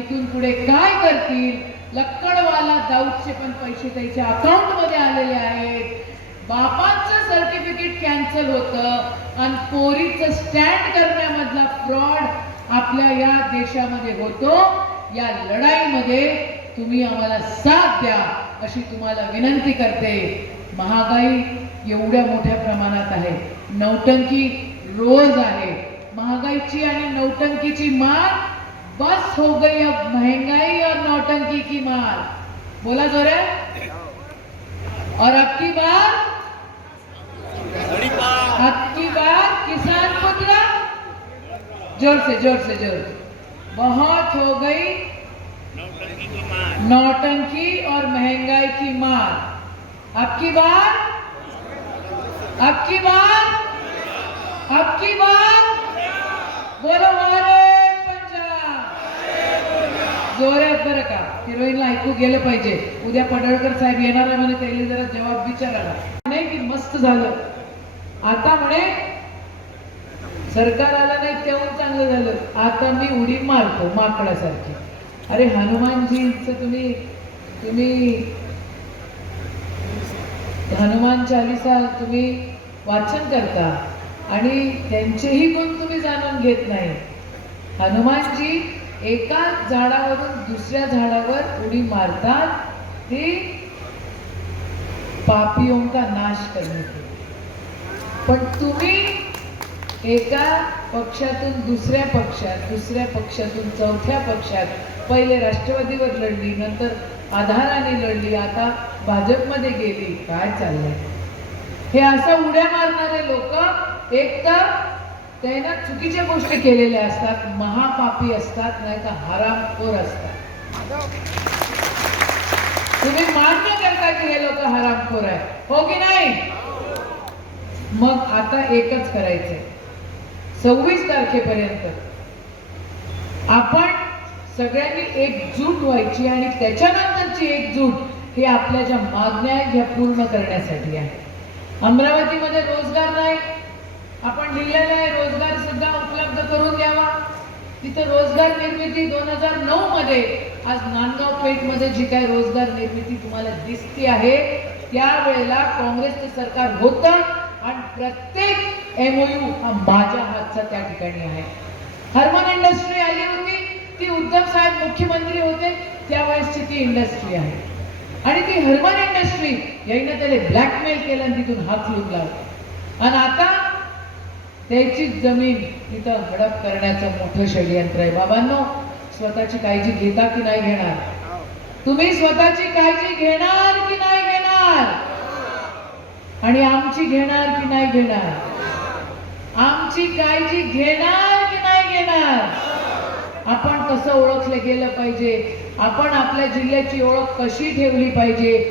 तिथून पुढे काय करतील? लक्कडवाला दाऊदचे पण पैसे त्याच्या अकाउंटमध्ये आलेले आहेत. बापांचं सर्टिफिकेट कॅन्सल होतं आणि पोरीचं स्टँड करण्यामधला फ्रॉड आपल्या या देशामध्ये होतो. या लढाईमध्ये तुम्ही आम्हाला साथ द्या अशी तुम्हाला विनंती करते. महागाई एवढ्या मोठ्या प्रमाणात आहे. नौटंकी रोज आहे. महागाईची आणि नौटंकीची मार बस हो गई अब महँगाई और नौटंकी की मार। बोला जोरे? और अब की बार? अब की बार किसान पुत्र ज़ोर से ज़ोर से ज़ोर। से बहुत हो गई नौटंकी और महँगाई की मार। अब की बार? अब की बार? अब की बार? का हिरोईनला ऐकू गेलं पाहिजे. उद्या पडळकर साहेब येणार आहे म्हणे त्याला जरा जवाब विचारायला. नाही की मस्त झालं. आता म्हणे सरकार आला नाही तेव्हा चांगलं झालं. आता मी उडी मारतो माकडासारखी. अरे हनुमानजींचं तुम्ही तुम्ही हनुमान चालिसा तुम्ही वाचन करता आणि त्यांचेही गुण तुम्ही जाणून घेत नाही. हनुमानजी एका झाडावरून दुसऱ्या झाडावर उडी मारतात ते पापियों का नाश करने पण तुम्ही एका पक्षातून दुसऱ्या पक्षात दुसऱ्या पक्षातून चौथ्या पक्षात पहिले राष्ट्रवादीवर लढली नंतर आधाराने लढली आता भाजपमध्ये गेली काय चाललंय? हे असं उड्या मारणारे लोक एक तर त्यांना चुकीच्या गोष्टी केलेल्या असतात महापापी असतात नाही तर हरामखोर असतात. तुम्ही मान्य करता की हे लोक हरामखोर आहे हो की नाही? मग आता एकच करायचंय. सव्वीस तारखेपर्यंत आपण सगळ्यांनी एकजूट व्हायची आणि त्याच्यानंतरची एकजूट हे आपल्या ज्या मागण्या आहेत ह्या पूर्ण करण्यासाठी आहे. अमरावतीमध्ये रोजगार नाही तिथं रोजगार निर्मिती दोन हजार नऊ मध्ये आज नांदगाव पेठमध्ये जी काय रोजगार निर्मिती तुम्हाला दिसते आहे त्यावेळेला काँग्रेसचं सरकार होतं आणि प्रत्येक एमओयू हा माझ्या हातचा त्या ठिकाणी आहे. हर्मन इंडस्ट्री आली होती ती उद्धव साहेब मुख्यमंत्री होते त्यावेळेसची ती इंडस्ट्री आहे. आणि ती हर्मन इंडस्ट्री याईनं त्याने ब्लॅकमेल केलं आणि तिथून हात लुटला. आणि आता त्याचीच जमीन तिथं हडप करण्याचं मोठं षडयंत्र आहे. बाबांनो स्वतःची काळजी घेता की नाही घेणार? तुम्ही स्वतःची काळजी घेणार की नाही घेणार? आणि आमची घेणार की नाही घेणार? आमची काळजी घेणार की नाही घेणार? आपण कसं ओळखलं गेलं पाहिजे? आपण आपल्या जिल्ह्याची ओळख कशी ठेवली पाहिजे?